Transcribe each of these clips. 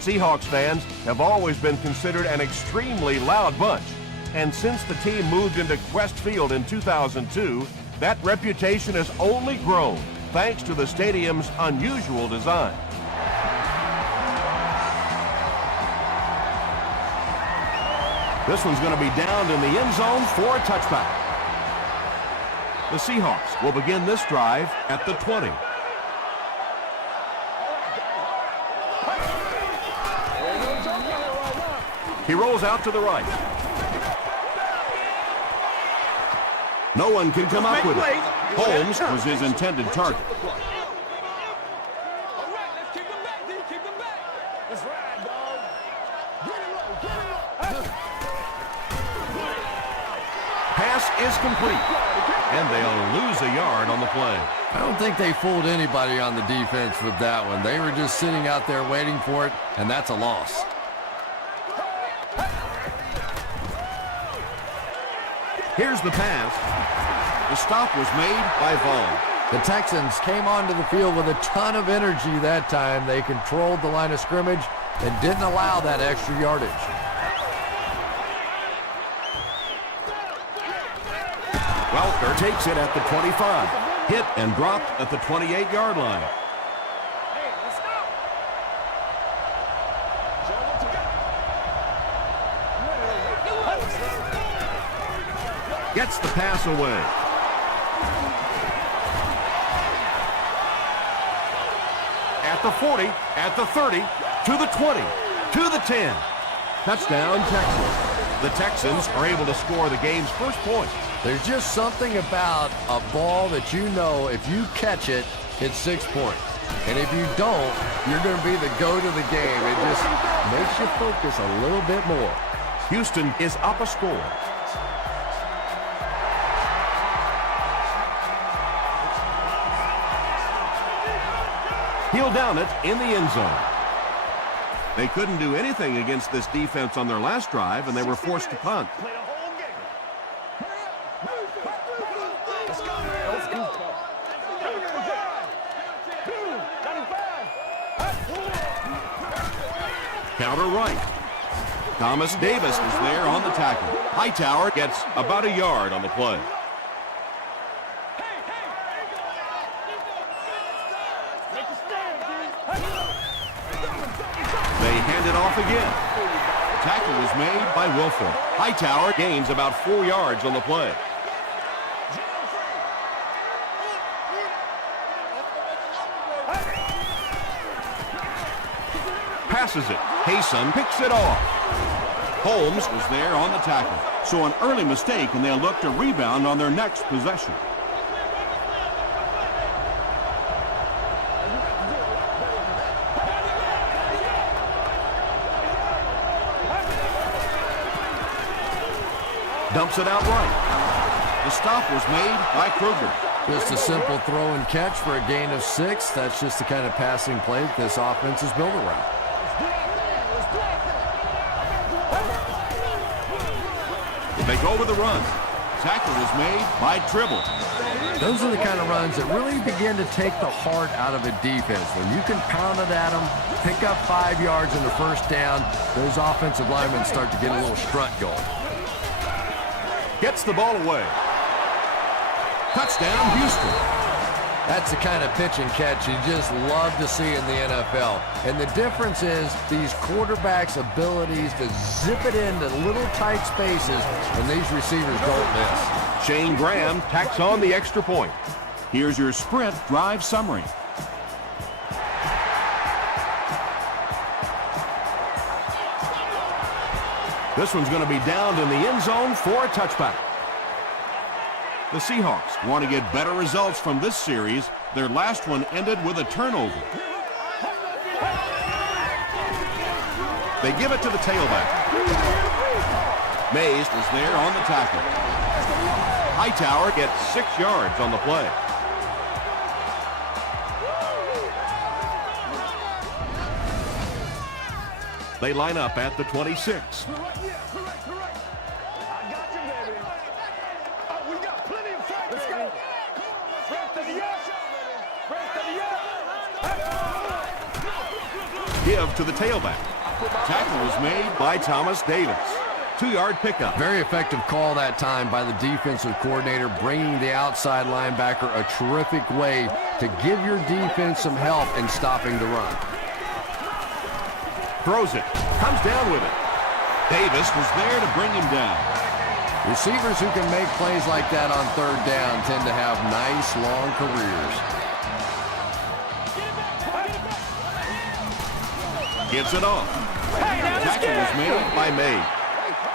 Seahawks fans have always been considered an extremely loud bunch, and since the team moved into Quest Field in 2002, that reputation has only grown thanks to the stadium's unusual design. This one's going to be downed in the end zone for a touchback. The Seahawks will begin this drive at the 20. He rolls out to the right. No one can come up with it. Holmes was his intended target. Pass is complete, and they'll lose a yard on the play. I don't think they fooled anybody on the defense with that one. They were just sitting out there waiting for it, and that's a loss. Here's the pass. The stop was made by Vaughn. The Texans came onto the field with a ton of energy that time. They controlled the line of scrimmage and didn't allow that extra yardage. Welker takes it at the 25. Hit and dropped at the 28-yard line. Gets the pass away. At the 40, at the 30, to the 20, to the 10. Touchdown, Texans. The Texans are able to score the game's first point. There's just something about a ball that you know if you catch it, it's 6 points. And if you don't, you're going to be the goat of the game. It just makes you focus a little bit more. Houston is up a score. He'll down it in the end zone. They couldn't do anything against this defense on their last drive, and they were forced to punt. Counter right. Thomas Davis is there on the tackle. Hightower gets about a yard on the play. They hand it off again. Tackle was made by Wilford. Hightower gains about 4 yards on the play. Passes it. Hayson picks it off. Holmes was there on the tackle. So an early mistake, and they'll look to rebound on their next possession. Dumps it out right. The stop was made by Kruger. Just a simple throw and catch for a gain of 6. That's just the kind of passing play that this offense is built around. They go with the run. Tackle was made by Tribble. Those are the kind of runs that really begin to take the heart out of a defense. When you can pound it at them, pick up 5 yards in the first down, those offensive linemen start to get a little strut going. Gets the ball away. Touchdown, Houston. That's the kind of pitch and catch you just love to see in the NFL. And the difference is these quarterbacks' abilities to zip it into little tight spaces, and these receivers don't miss. Shane Graham tacks on the extra point. Here's your sprint drive summary. This one's going to be downed in the end zone for a touchback. The Seahawks want to get better results from this series. Their last one ended with a turnover. They give it to the tailback. Mays was there on the tackle. Hightower gets 6 yards on the play. They line up at the 26. Hill give to the tailback. Tackle was made by Thomas Davis. 2-yard pickup. Very effective call that time by the defensive coordinator, bringing the outside linebacker a terrific way to give your defense some help in stopping the run. Throws it. Comes down with it. Davis was there to bring him down. Receivers who can make plays like that on third down tend to have nice, long careers. Gives it off. Tackle was made by May.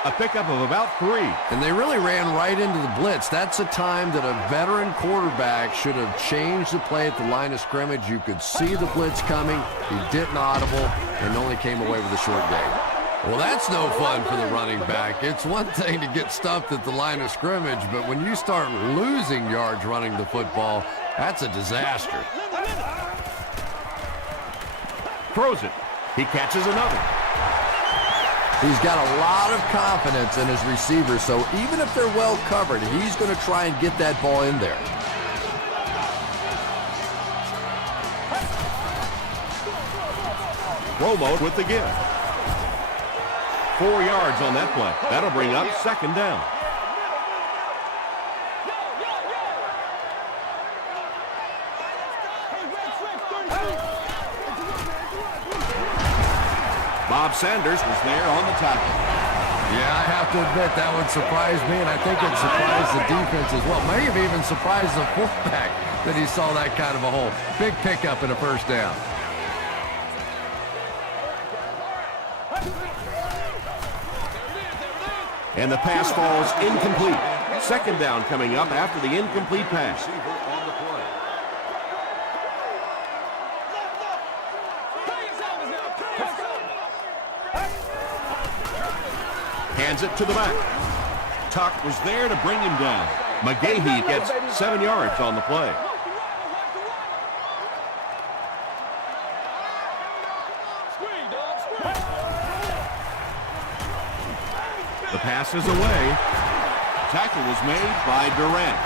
A pickup of about 3. And they really ran right into the blitz. That's a time that a veteran quarterback should have changed the play at the line of scrimmage. You could see the blitz coming. He didn't audible and only came away with a short gain. Well, that's no fun for the running back. It's one thing to get stuffed at the line of scrimmage, but when you start losing yards running the football, that's a disaster. Throws it. He catches another. He's got a lot of confidence in his receivers, so even if they're well covered, he's going to try and get that ball in there. Romo with the give. 4 yards on that play. That'll bring up second down. Bob Sanders was there on the tackle. Yeah, I have to admit that one surprised me, and I think it surprised the defense as well. May have even surprised the fullback that he saw that kind of a hole. Big pickup and a first down. And the pass falls incomplete. Second down coming up after the incomplete pass. Hands it to the back. Tuck was there to bring him down. McGahee gets 7 yards on the play. The pass is away. Tackle was made by Durant.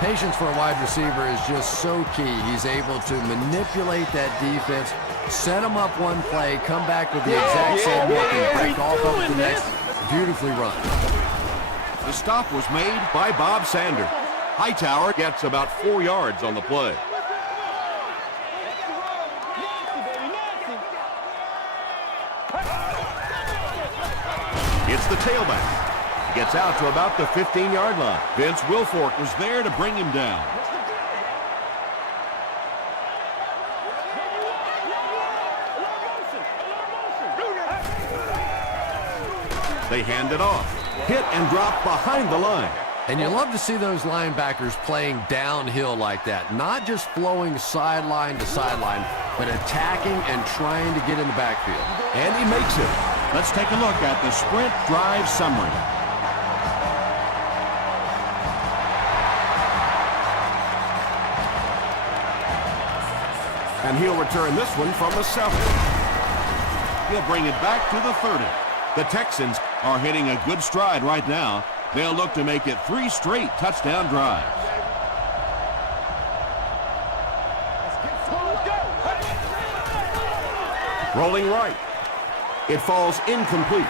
Patience for a wide receiver is just so key. He's able to manipulate that defense, set them up one play, come back with the exact same look, and break off of the next. Beautifully run. The stop was made by Bob Sanders. Hightower gets about 4 yards on the play. It's the tailback. Gets out to about the 15-yard line. Vince Wilfork was there to bring him down. They hand it off. Hit and drop behind the line. And you love to see those linebackers playing downhill like that. Not just flowing sideline to sideline, but attacking and trying to get in the backfield. And he makes it. Let's take a look at the sprint drive summary. And he'll return this one from the 7. He'll bring it back to the 30. The Texans are hitting a good stride right now. They'll look to make it 3 straight touchdown drives. Rolling right. It falls incomplete.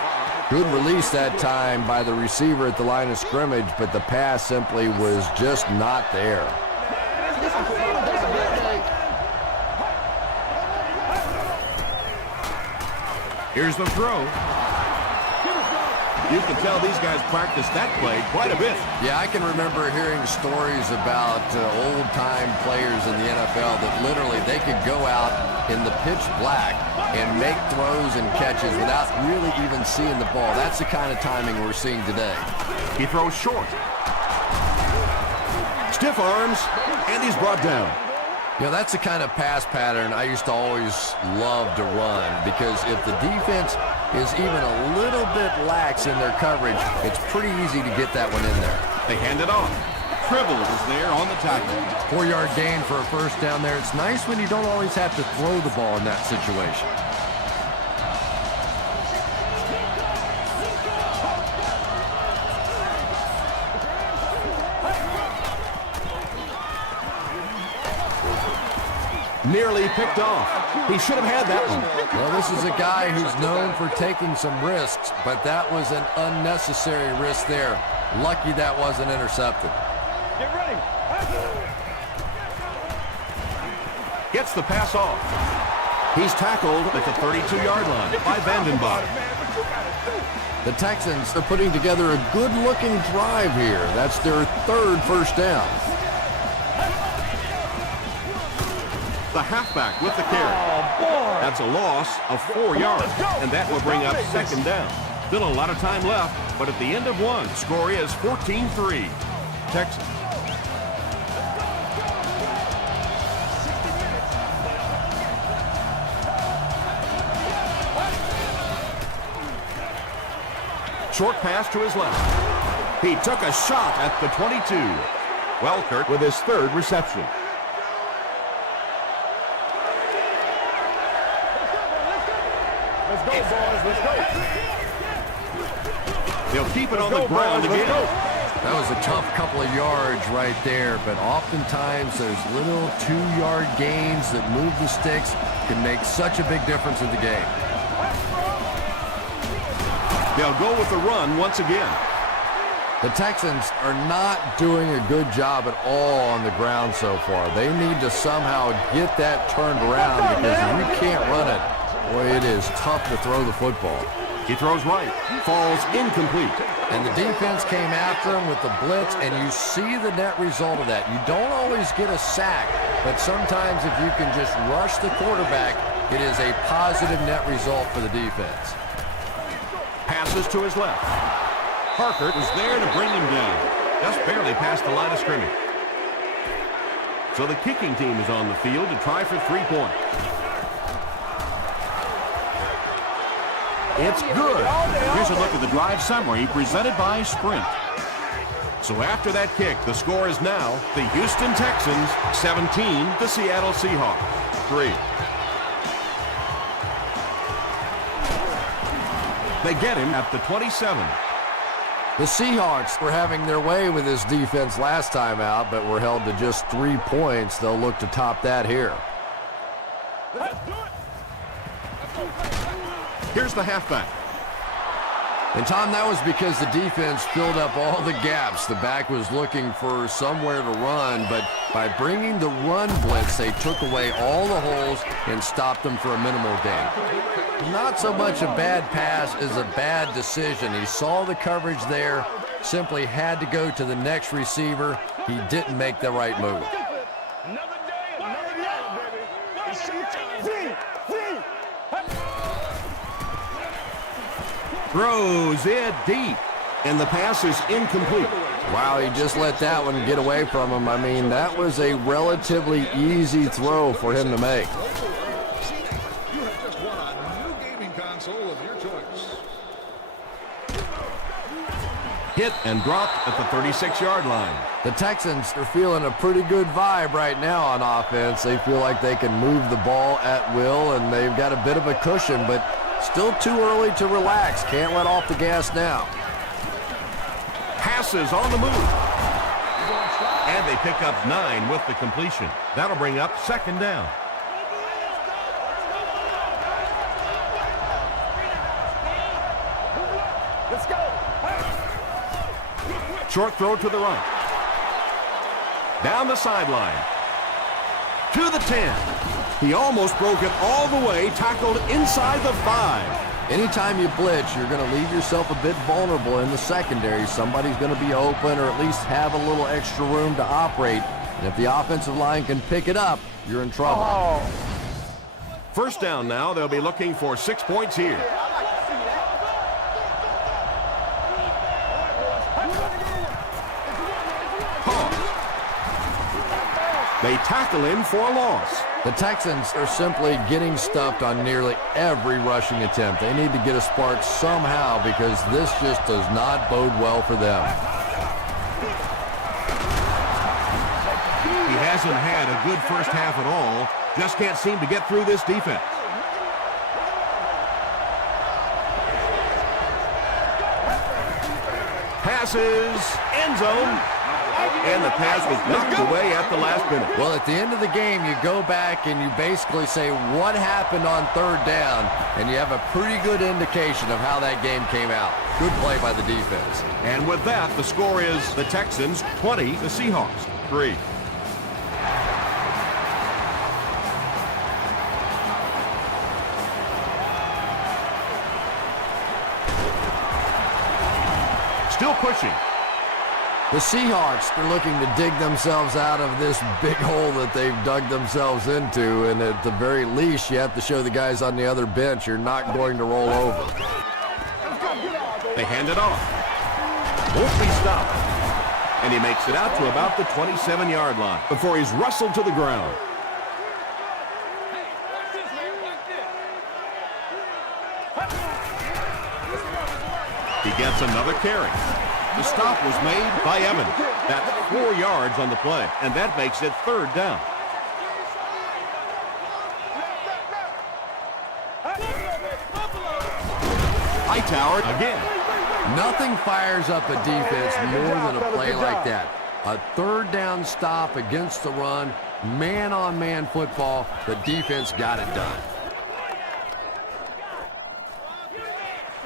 Good release that time by the receiver at the line of scrimmage, but the pass simply was just not there. Here's the throw. You can tell these guys practice that play quite a bit. Yeah, I can remember hearing stories about old-time players in the NFL that literally they could go out in the pitch black and make throws and catches without really even seeing the ball. That's the kind of timing we're seeing today. He throws short. Stiff arms, and he's brought down. You know, that's the kind of pass pattern I used to always love to run, because if the defense is even a little bit lax in their coverage, it's pretty easy to get that one in there. They hand it off. Tribble is there on the tackle. 4-yard gain for a first down there. It's nice when you don't always have to throw the ball in that situation. Nearly picked off. He should have had that one. Well, this is a guy who's known for taking some risks, but that was an unnecessary risk there. Lucky that wasn't intercepted. Get ready. Gets the pass off. He's tackled At the 32-yard line by Vandenbach. The Texans are putting together a good-looking drive here. That's their third first down. The halfback with the carry. That's a loss of 4 yards, and that will bring up second down. Still a lot of time left, but at the end of one, score is 14-3. Texans. Short pass to his left. He took a shot At the 22. Welkert with his third reception. Let's go, boys. Let's go. They'll keep it on the ground again. That was a tough couple of yards right there, but oftentimes those little 2-yard gains that move the sticks can make such a big difference in the game. They'll go with the run once again. The Texans are not doing a good job at all on the ground so far. They need to somehow get that turned around because if you can't run it, boy, it is tough to throw the football. He throws right. Falls incomplete. And the defense came after him with the blitz, and you see the net result of that. You don't always get a sack, but sometimes if you can just rush the quarterback, it is a positive net result for the defense. Passes to his left. Harkert was there to bring him down. Just barely past the line of scrimmage. So the kicking team is on the field to try for 3 points. It's good. Here's a look at the drive summary presented by Sprint. So after that kick, the score is now the Houston Texans 17, the Seattle Seahawks 3. They get him at the 27. The Seahawks were having their way with this defense last time out, but were held to just 3 points. They'll look to top that here. Here's the halfback. And, Tom, that was because the defense filled up all the gaps. The back was looking for somewhere to run, but by bringing the run blitz, they took away all the holes and stopped them for a minimal gain. Not so much a bad pass as a bad decision. He saw the coverage there, simply had to go to the next receiver. He didn't make the right move. Another day, baby. It's showtime. Throws it deep, and the pass is incomplete. Wow, he just let that one get away from him. I mean, that was a relatively easy throw for him to make. You have just won a new gaming console of your choice. Hit and dropped at the 36-yard line. The Texans are feeling a pretty good vibe right now on offense. They feel like they can move the ball at will, and they've got a bit of a cushion, but still too early to relax. Can't let off the gas now. Passes on the move. And they pick up 9 with the completion. That'll bring up second down. Let's go. Short throw to the right. Down the sideline. To the 10. He almost broke it all the way, tackled inside the 5. Anytime you blitz, you're going to leave yourself a bit vulnerable in the secondary. Somebody's going to be open or at least have a little extra room to operate. And if the offensive line can pick it up, you're in trouble. First down now. They'll be looking for 6 points here. They tackle him for a loss. The Texans are simply getting stuffed on nearly every rushing attempt. They need to get a spark somehow because this just does not bode well for them. He hasn't had a good first half at all. Just can't seem to get through this defense. Passes, end zone. And the pass was knocked away at the last minute. Well, at the end of the game, you go back and you basically say what happened on third down, and you have a pretty good indication of how that game came out. Good play by the defense. And with that, the score is the Texans 20, the Seahawks 3. Still pushing. The Seahawks are looking to dig themselves out of this big hole that they've dug themselves into, and at the very least, you have to show the guys on the other bench you're not going to roll over. They hand it off. Won't be stopped. And he makes it out to about the 27-yard line before he's wrestled to the ground. He gets another carry. The stop was made by Evans. That's 4 yards on the play, and that makes it third down. Hightower again. Nothing fires up a defense more than a play like that. A third down stop against the run, man-on-man football. The defense got it done.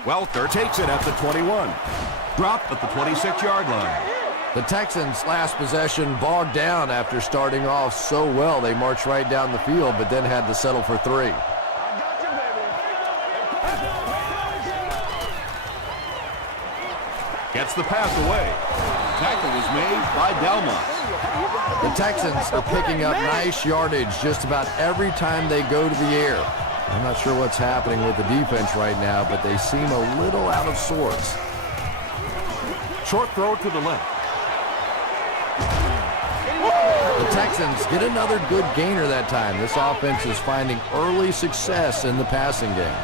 Welker takes it at the 21. Dropped at the 26-yard line. The Texans' last possession bogged down after starting off so well. They marched right down the field, but then had to settle for 3. Gets the pass away. Tackle was made by Delmas. The Texans are picking up nice yardage just about every time they go to the air. I'm not sure what's happening with the defense right now, but they seem a little out of sorts. Short throw to the left. The Texans get another good gainer that time. This offense is finding early success in the passing game.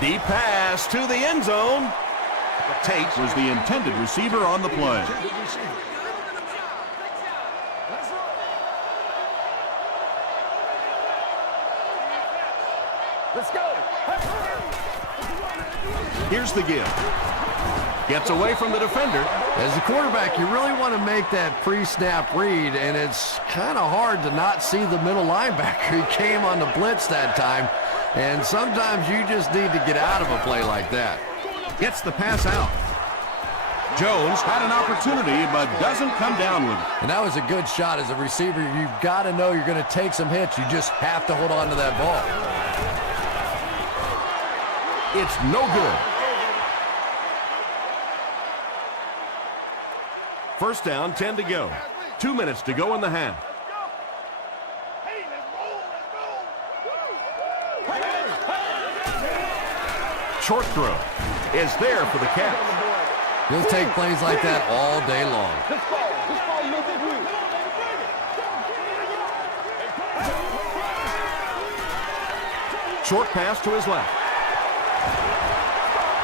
Deep pass to the end zone. Tate Was the intended receiver on the play. Let's go. Here's the give. Gets away from the defender. As a quarterback, you really want to make that pre-snap read, and it's kind of hard to not see the middle linebacker. He came on the blitz that time, and sometimes you just need to get out of a play like that. Gets the pass out. Jones had an opportunity, but doesn't come down with it. And that was a good shot. As a receiver, you've got to know you're going to take some hits. You just have to hold on to that ball. It's no good. First down, 10 to go. 2 minutes to go in the half. Short throw is there for the catch. He'll take plays like that all day long. Short pass to his left.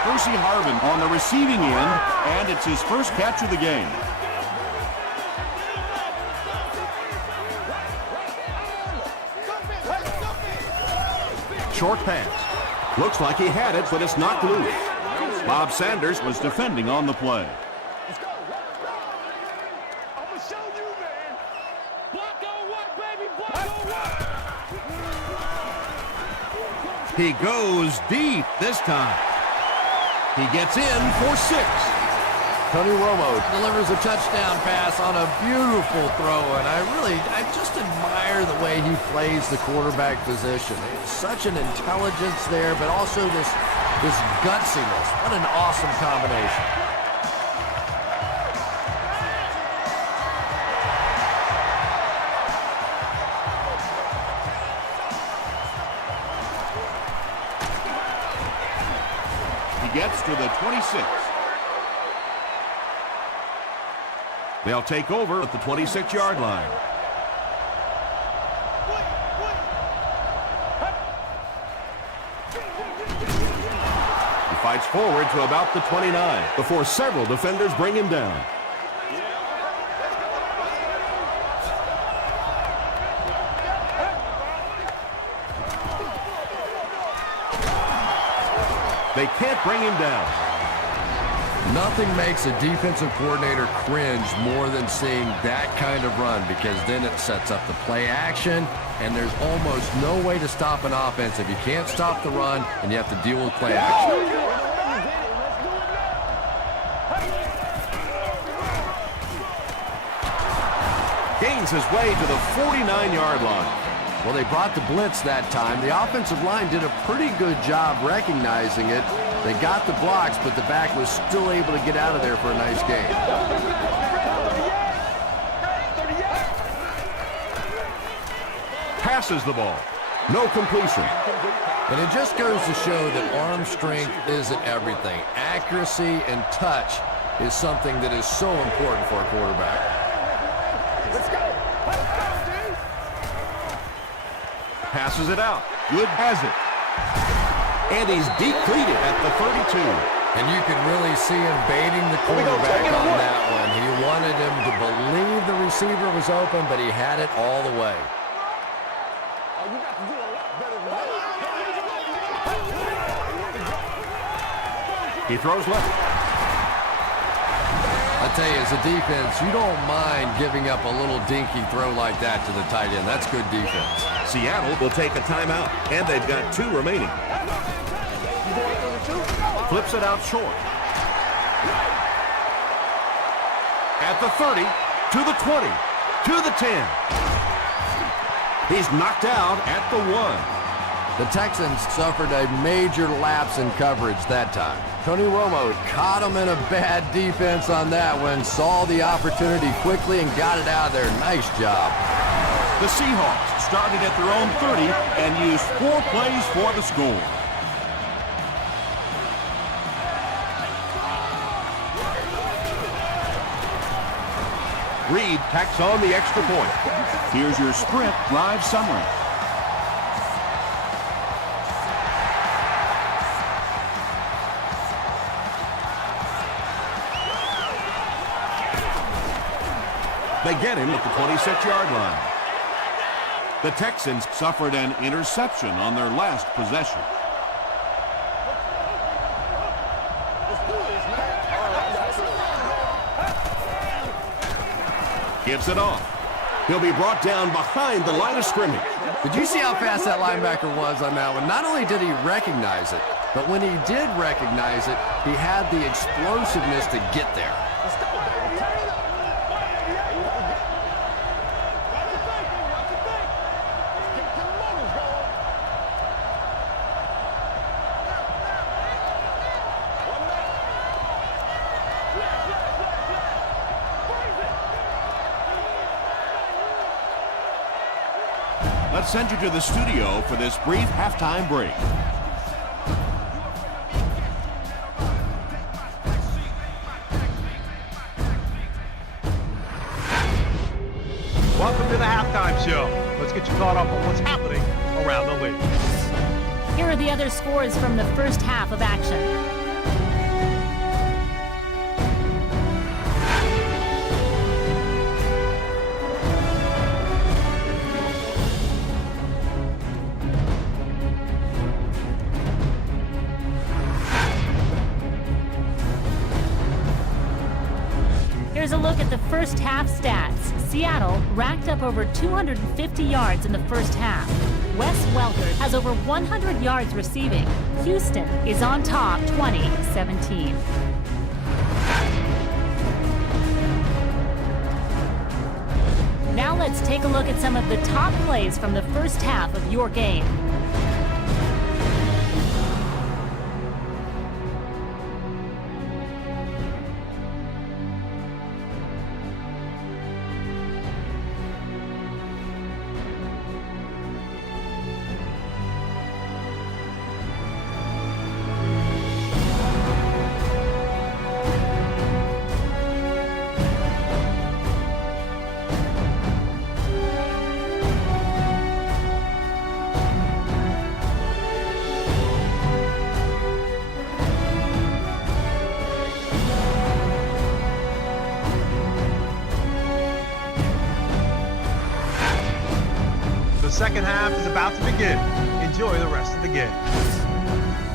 Percy Harvin on the receiving end, and it's his first catch of the game. Short pass. Looks like he had it, but it's knocked loose. Bob Sanders was defending on the play. Let's go. I'm going to show you, man. Block on what, baby? Block on what? He goes deep this time. He gets in for 6. Tony Romo delivers a touchdown pass on a beautiful throw, and I just admire the way he plays the quarterback position. It's such an intelligence there, but also this gutsiness. What an awesome combination. He gets to the 26. They'll take over at the 26-yard line. He fights forward to about the 29 before several defenders bring him down. They can't bring him down. Nothing makes a defensive coordinator cringe more than seeing that kind of run, because then it sets up the play action, and there's almost no way to stop an offense if you can't stop the run and you have to deal with play action. Gains his way to the 49-yard line. Well, they brought the blitz that time. The offensive line did a pretty good job recognizing it. They got the blocks, but the back was still able to get out of there for a nice gain. Passes the ball. No completion. And it just goes to show that arm strength isn't everything. Accuracy and touch is something that is so important for a quarterback. Passes it out. Good has it. And he's depleted at the 32. And you can really see him baiting the quarterback on that one. He wanted him to believe the receiver was open, but he had it all the way. He throws left. I tell you, as a defense, you don't mind giving up a little dinky throw like that to the tight end. That's good defense. Seattle will take a timeout, and they've got 2 remaining. Flips it out short. At the 30, to the 20, to the 10. He's knocked out at the 1. The Texans suffered a major lapse in coverage that time. Tony Romo caught him in a bad defense on that one, saw the opportunity quickly and got it out of there. Nice job. The Seahawks started at their own 30 and used 4 plays for the score. Reed tacks on the extra point. Here's your Sprint drive summary. They get him at the 26-yard line. The Texans Suffered an interception on their last possession. gives it off. He'll be brought down behind the line of scrimmage. Did you see how fast that linebacker was on that one? Not only did he recognize it, but when he did recognize it, he had the explosiveness to get there. Let's send you to the studio for this brief halftime break. Welcome to the halftime show. Let's get you caught up on what's happening around the league. Here are the other scores from the first half of action. Here's a look at the first half stats. Seattle racked up over 250 yards in the first half. Wes Welker has over 100 yards receiving. Houston is on top 20-17. Now let's take a look at some of the top plays from the first half of your game. The second half is about to begin. Enjoy the rest of the game.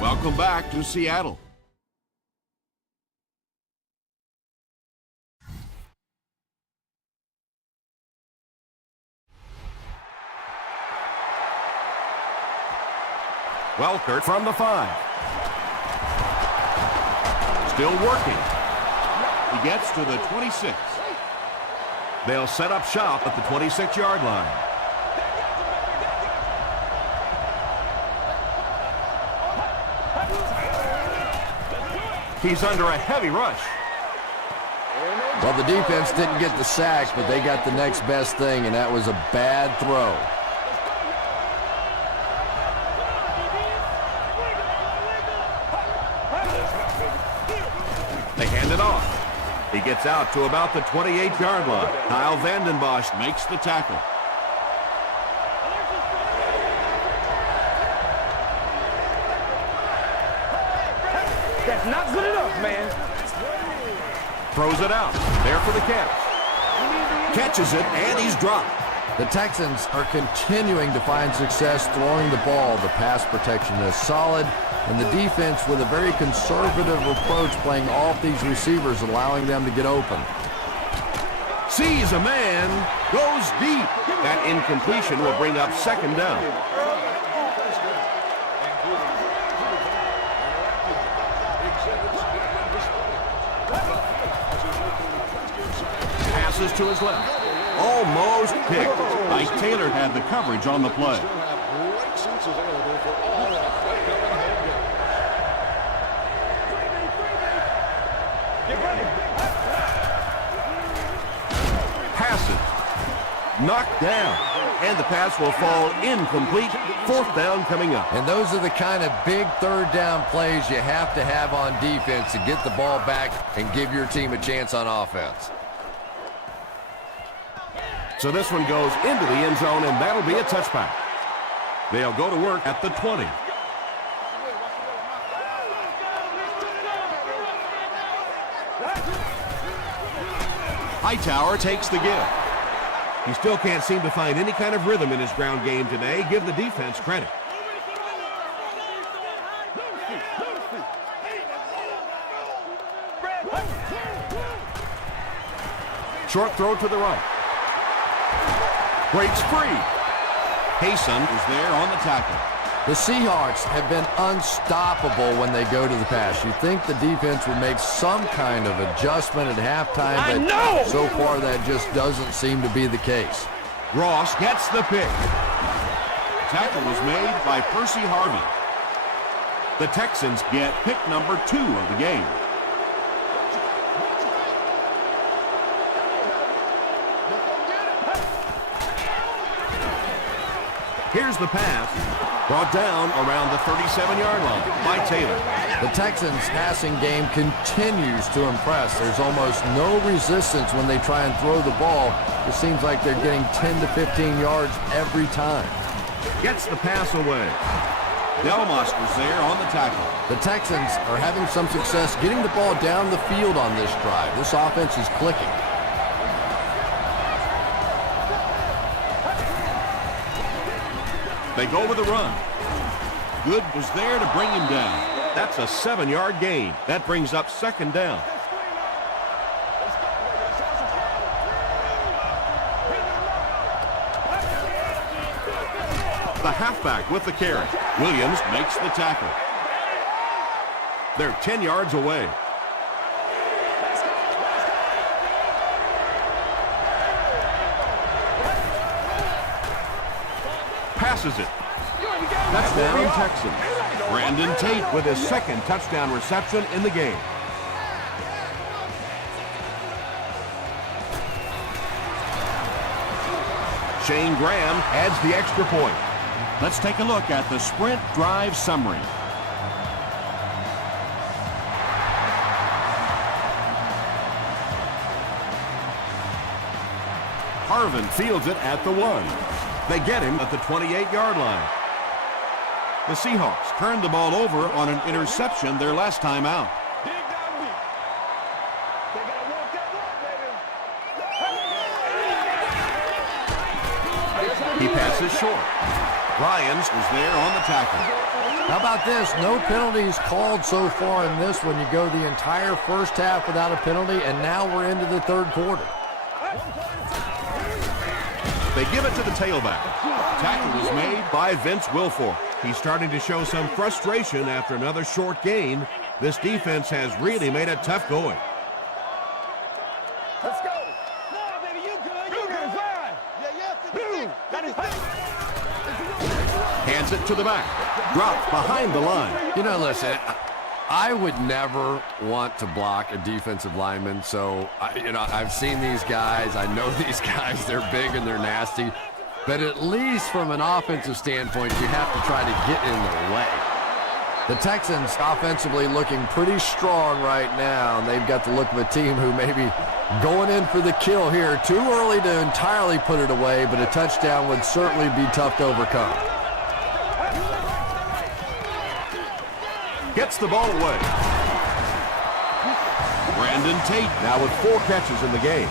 Welcome back to Seattle. Welker from the 5. Still working. He gets to the 26. They'll set up shop at the 26-yard line. He's under a heavy rush. Well, the defense didn't get the sack, but they got the next best thing, and that was a bad throw. They hand it off. He gets out to about the 28-yard line. Kyle Vanden Bosch Makes the tackle. That's not good enough, man. throws it out. There for the catch. Catches it, and he's dropped. The Texans are continuing to find success throwing the ball. The pass protection is solid, and the defense with a very conservative approach playing off these receivers, allowing them to get open. Sees a man, goes deep. That incompletion will bring up second down. Passes to his left. Almost picked. Ike Taylor had the coverage on the play. Passes. Knocked down. And the pass will fall incomplete. Fourth down coming up. And those are the kind of big third down plays you have to have on defense to get the ball back and give your team a chance on offense. So this one goes into the end zone, and that'll be a touchback. They'll go to work at the 20. Hightower takes the give. He still can't seem to find any kind of rhythm in his ground game today. Give the defense credit. Short throw to the right. Breaks free. Payson is there on the tackle. The Seahawks have been unstoppable when they go to the pass. You think the defense would make some kind of adjustment at halftime, but so far that just doesn't seem to be the case. Ross gets the pick. Tackle was made by Percy Harvey. The Texans Get pick number 2 of the game. Here's the pass. Brought down around the 37-yard line by Taylor. The Texans' passing game continues to impress. There's almost no resistance when they try and throw the ball. It seems like they're getting 10 to 15 yards every time. Gets the pass away. Delmos was there on the tackle. The Texans are having some success getting the ball down the field on this drive. This offense is clicking. They go with a run. Good was there to bring him down. That's a 7-yard gain. That brings up second down. The halfback with the carry. Williams makes the tackle. They're 10 yards away. Passes it. Touchdown, Texans. Brandon Tate With his second touchdown reception in the game. Shane Graham adds the extra point. Let's take a look at the sprint drive summary. Harvin fields it at the 1. They get him at the 28-yard line. The Seahawks Turned the ball over on an interception their last time out. He passes short. Ryans Was there on the tackle. How about this? No penalties called so far in this one. You go the entire first half without a penalty, and now we're into the third quarter. They give it to the tailback. Tackle is made by Vince Wilfork. He's starting to show some frustration after another short gain. This defense has really made it tough going. Let's go. No, baby, you good. You good. Hands it to the back. Dropped behind the line. You know, listen, I would never want to block a defensive lineman. So, I've seen these guys. I know these guys. They're big and they're nasty. But at least from an offensive standpoint, you have to try to get in their way. The Texans offensively looking pretty strong right now. And they've got the look of a team who may be going in for the kill here. Too early to entirely put it away, but a touchdown would certainly be tough to overcome. Gets the ball away. Brandon Tate now with 4 catches in the game.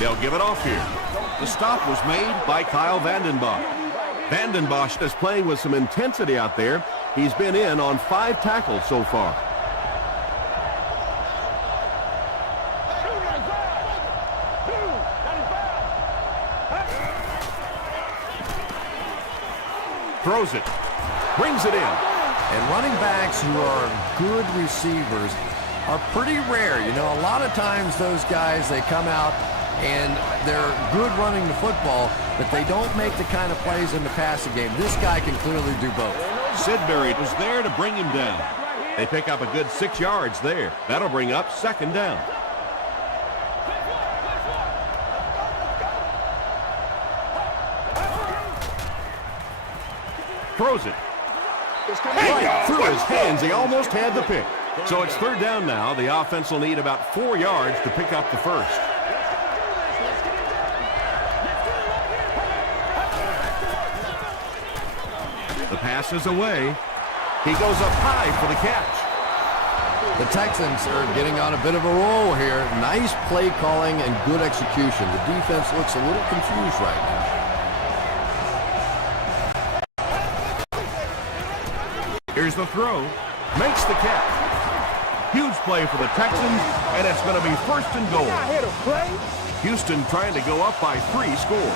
They'll give it off here. The stop was made by Kyle Vanden Bosch. Vanden Bosch is playing with some intensity out there. He's been in on 5 tackles so far. Throws it. Brings it in. And running backs who are good receivers are pretty rare. You know, a lot of times those guys, they come out and they're good running the football, but they don't make the kind of plays in the passing game. This guy can clearly do both. Sidbury was there to bring him down. They pick up a good 6 yards there. That'll bring up 2nd down. Throws it. Right through his hands. He almost had the pick. So it's 3rd down now. The offense will need about 4 yards to pick up the first. The pass is away. He goes up high for the catch. The Texans are getting on a bit of a roll here. Nice play calling and good execution. The defense looks a little confused right now. Here's the throw. Makes the catch. Huge play for the Texans, and it's going to be 1st and goal. Houston trying to go up by 3 scores.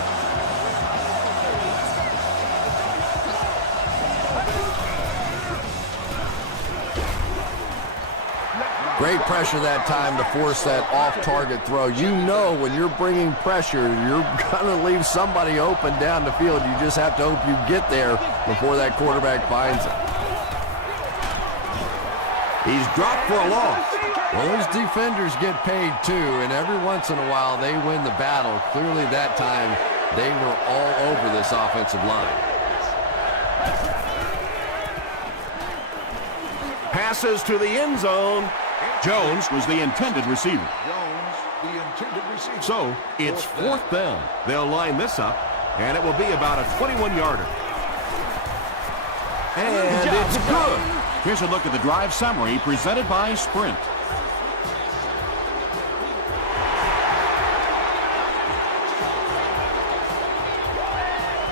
Great pressure that time to force that off-target throw. You know when you're bringing pressure, you're going to leave somebody open down the field. You just have to hope you get there before that quarterback finds it. He's dropped for a loss. Well, those defenders get paid too, and every once in a while they win the battle. Clearly that time they were all over this offensive line. Passes to the end zone. Jones was the intended receiver. So it's 4th down. They'll line this up, and it will be about a 21-yarder. And it's good. Here's a look at the drive summary presented by Sprint.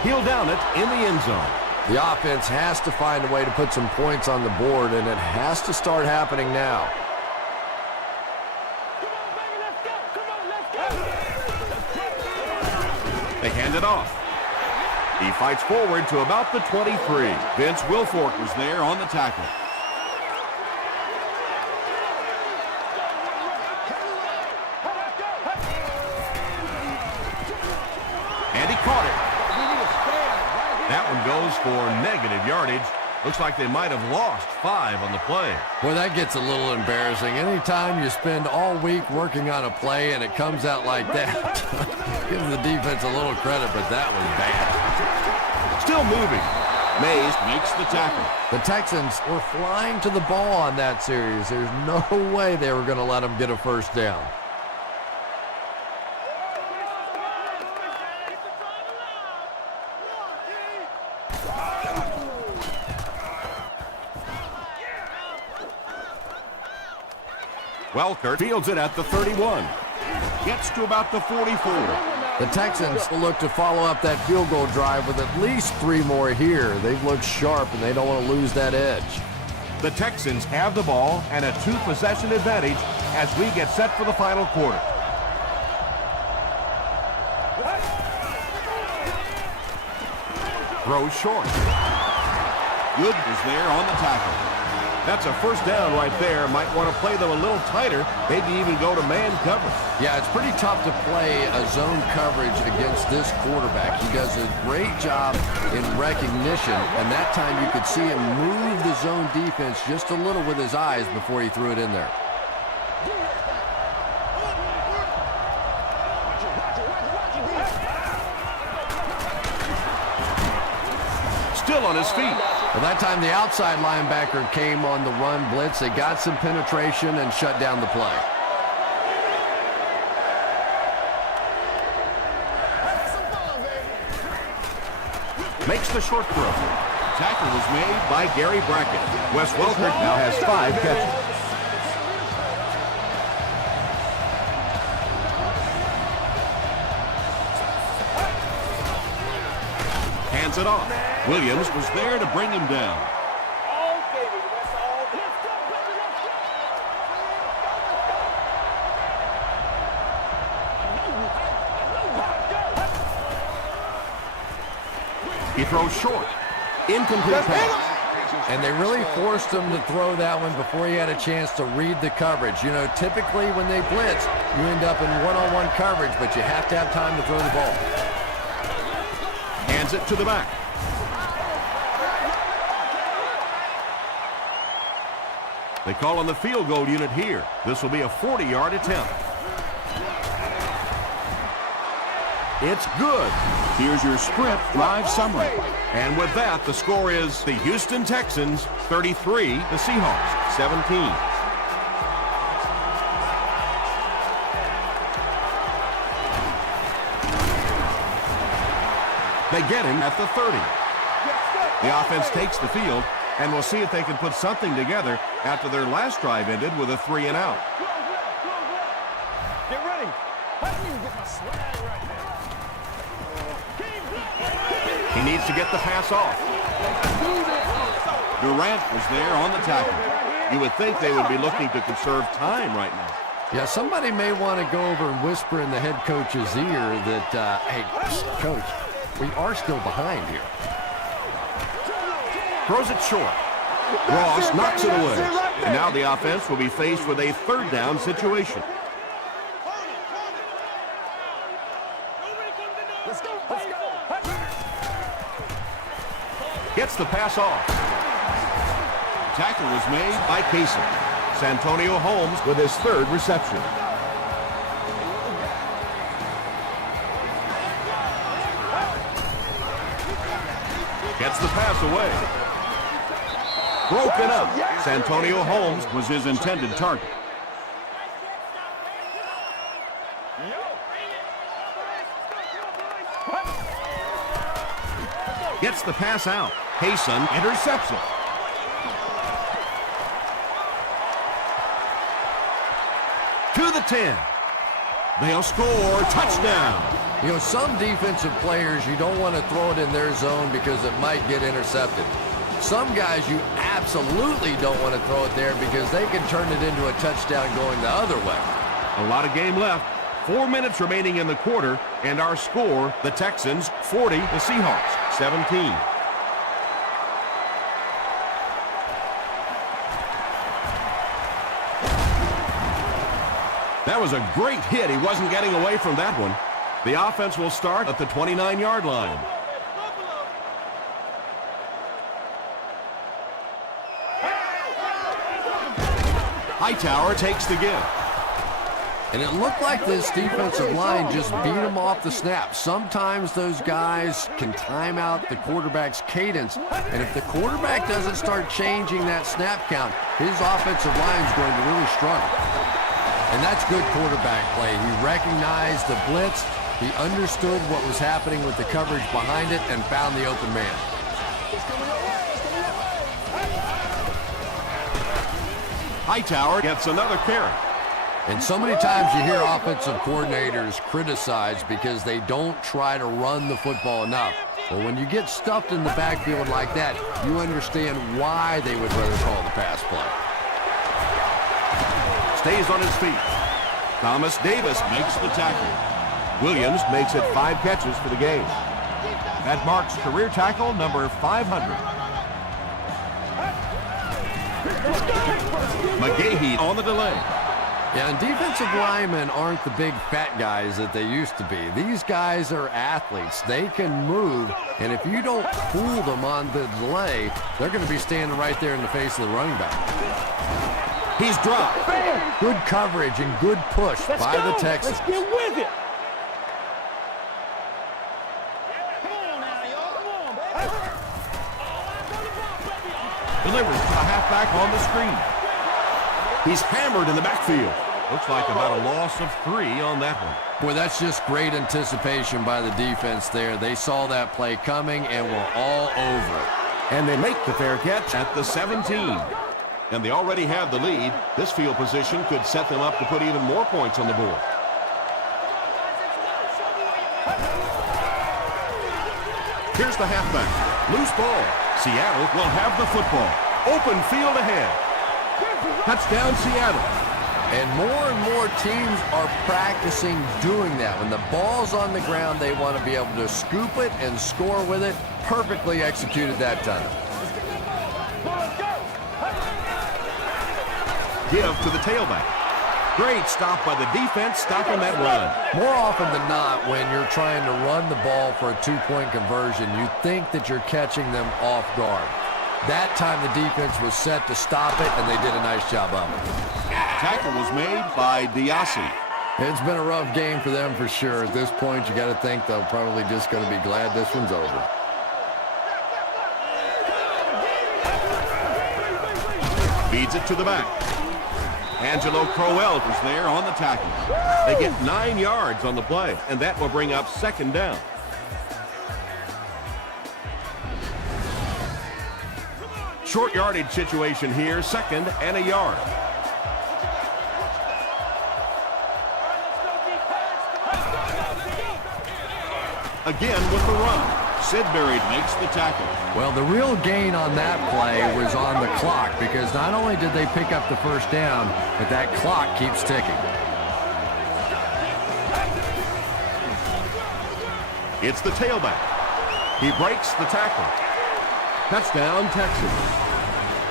He'll down it in the end zone. The offense has to find a way to put some points on the board, and it has to start happening now. They hand it off. He fights forward to about the 23. Vince Wilfork was there on the tackle. And he caught it. That one goes for negative yardage. Looks like they might have lost 5 on the play. Boy, that gets a little embarrassing. Anytime you spend all week working on a play and it comes out like that, give the defense a little credit, but that was bad. Still moving. Mays makes the tackle. The Texans were flying to the ball on that series. There's no way they were going to let them get a first down. Welker fields it at the 31. Gets to about the 44. The Texans will look to follow up that field goal drive with at least 3 more here. They've looked sharp, and they don't want to lose that edge. The Texans have the ball and a 2-possession advantage as we get set for the final quarter. Throws short. Good was there on the tackle. That's a first down right there. Might want to play them a little tighter, maybe even go to man coverage. Yeah, it's pretty tough to play a zone coverage against this quarterback. He does a great job in recognition, and that time you could see him move the zone defense just a little with his eyes before he threw it in there. Still on his feet. Well, that time the outside linebacker came on the run blitz. They got some penetration and shut down the play. Makes the short throw. Tackle was made by Gary Brackett. Wes Welker now has 5 catches. Hands it off. Williams was there to bring him down. He throws short. Incomplete pass. And they really forced him to throw that one before he had a chance to read the coverage. You know, typically when they blitz, you end up in one-on-one coverage, but you have to have time to throw the ball. Hands it to the back. They call on the field goal unit here. This will be a 40-yard attempt. It's good. Here's your sprint drive summary. And with that, the score is the Houston Texans 33, the Seahawks 17. They get him at the 30. The offense takes the field, and we'll see if they can put something together after their last drive ended with a 3-and-out. Get ready. I need to get my swag right now. He needs to get the pass off. Durant was there on the tackle. You would think they would be looking to conserve time right now. Yeah, somebody may want to go over and whisper in the head coach's ear that, hey, coach, we are still behind here. Throws it short. Ross knocks it away. And now the offense will be faced with a 3rd down situation. Let's go. Gets the pass off. Tackle was made by Casey. Santonio Holmes with his 3rd reception. Gets the pass away. Broken up. Santonio Holmes Was his intended target. gets the pass out. Payson intercepts it. To the 10. They'll score. Touchdown. You know, some defensive players, you don't want to throw it in their zone because it might get intercepted. Some guys, you absolutely don't want to throw it there because they can turn it into a touchdown going the other way. A lot of game left. 4 minutes remaining in the quarter, and our score, the Texans 40, the Seahawks 17. That was a great hit. He wasn't getting away from that one. The offense will start at the 29-yard line. Hightower takes the give. And it looked like this defensive line just beat them off the snap. Sometimes those guys can time out the quarterback's cadence. And if the quarterback doesn't start changing that snap count, his offensive line is going to really struggle. And that's good quarterback play. He recognized the blitz. He understood what was happening with the coverage behind it and found the open man. Hightower gets another carry. And so many times you hear offensive coordinators criticized because they don't try to run the football enough. But when you get stuffed in the backfield like that, you understand why they would rather call the pass play. Stays on his feet. Thomas Davis makes the tackle. Williams makes it 5 catches for the game. That marks career tackle number 500. McGahee on the delay. Yeah, and defensive linemen aren't the big fat guys that they used to be. These guys are athletes. They can move, and if you don't fool them on the delay, they're going to be standing right there in the face of the running back. He's dropped. Good coverage and good push by the Texans. Let's get with it. Delivers to the halfback on the screen. He's hammered in the backfield. Looks like about a loss of 3 on that one. Boy, that's just great anticipation by the defense there. They saw that play coming and were all over it. And they make the fair catch at the 17. And they already have the lead. This field position could set them up to put even more points on the board. Here's the halfback. Loose ball. Seattle will have the football. Open field ahead. Touchdown, Seattle. And more teams are practicing doing that. When the ball's on the ground, they want to be able to scoop it and score with it. Perfectly executed that time. Give to the tailback. Great stop by the defense, stopping that run. More often than not, when you're trying to run the ball for a 2-point conversion, you think that you're catching them off guard. That time the defense was set to stop it, and they did a nice job of it. Tackle was made by Diassi. It's been a rough game for them for sure. At this point, you got to think they're probably just going to be glad this one's over. Feeds it to the back. Angelo Crowell is there on the tackle. They get 9 yards on the play, and that will bring up 2nd down. Short yardage situation here, 2nd and a yard. Again with the run. Sidbury makes the tackle. Well, the real gain on that play was on the clock, because not only did they pick up the 1st down, but that clock keeps ticking. It's the tailback. He breaks the tackle. Touchdown, Texans.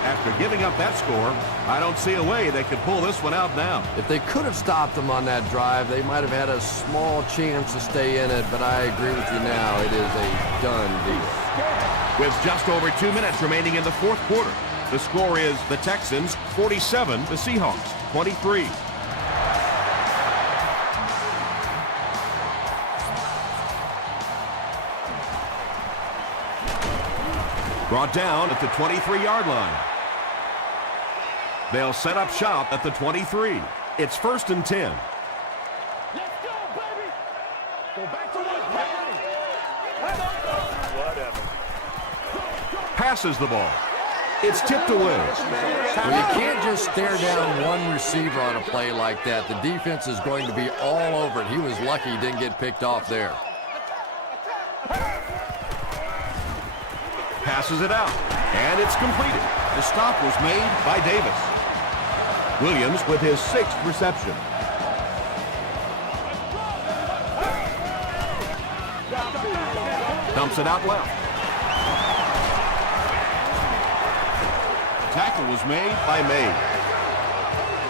After giving up that score, I don't see a way they could pull this one out now. If they could have stopped them on that drive, they might have had a small chance to stay in it, but I agree with you now. It is a done deal. With just over 2 minutes remaining in the 4th quarter, the score is the Texans 47, the Seahawks 23. Brought down at the 23-yard line. They'll set up shop at the 23. It's 1st and 10. Let's go, baby. Go back to work, baby. Whatever. Passes the ball. It's tipped away. Well, you can't just stare down one receiver on a play like that. The defense is going to be all over it. He was lucky he didn't get picked off there. Passes it out, and it's completed. The stop was made by Davis. Williams with his 6th reception. Dumps it out left. Tackle was made by May.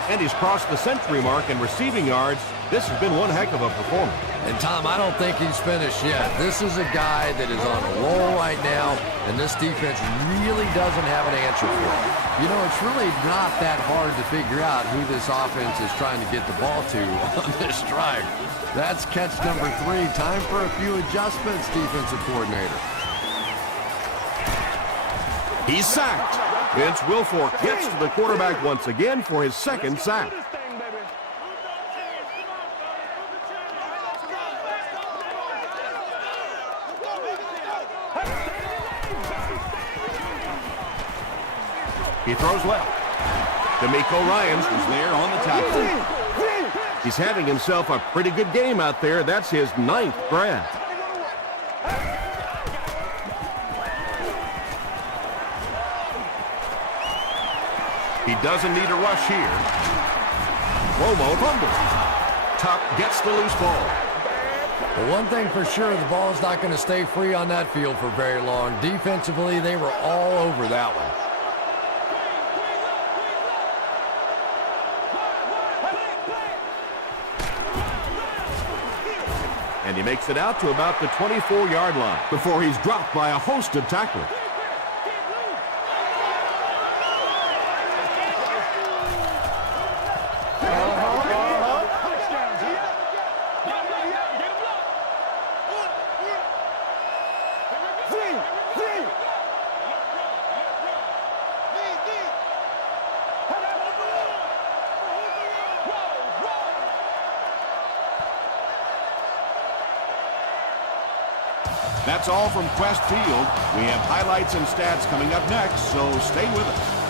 And he's crossed the century mark in receiving yards. This has been one heck of a performance. And Tom, I don't think he's finished yet. This is a guy that is on a roll right now, and this defense really doesn't have an answer for him. You know, it's really not that hard to figure out who this offense is trying to get the ball to on this drive. That's catch number 3. Time for a few adjustments, defensive coordinator. He's sacked. Vince Wilfork gets to the quarterback once again for his 2nd sack. He throws left. D'Amico Ryans was there on the tackle. He's having himself a pretty good game out there. That's his 9th grab. He doesn't need a rush here. Romo fumbles. Tuck gets the loose ball. But one thing for sure, the ball's not going to stay free on that field for very long. Defensively, they were all over that one. And he makes it out to about the 24-yard line before he's dropped by a host of tacklers. That's all from Quest Field. We have highlights and stats coming up next, so stay with us.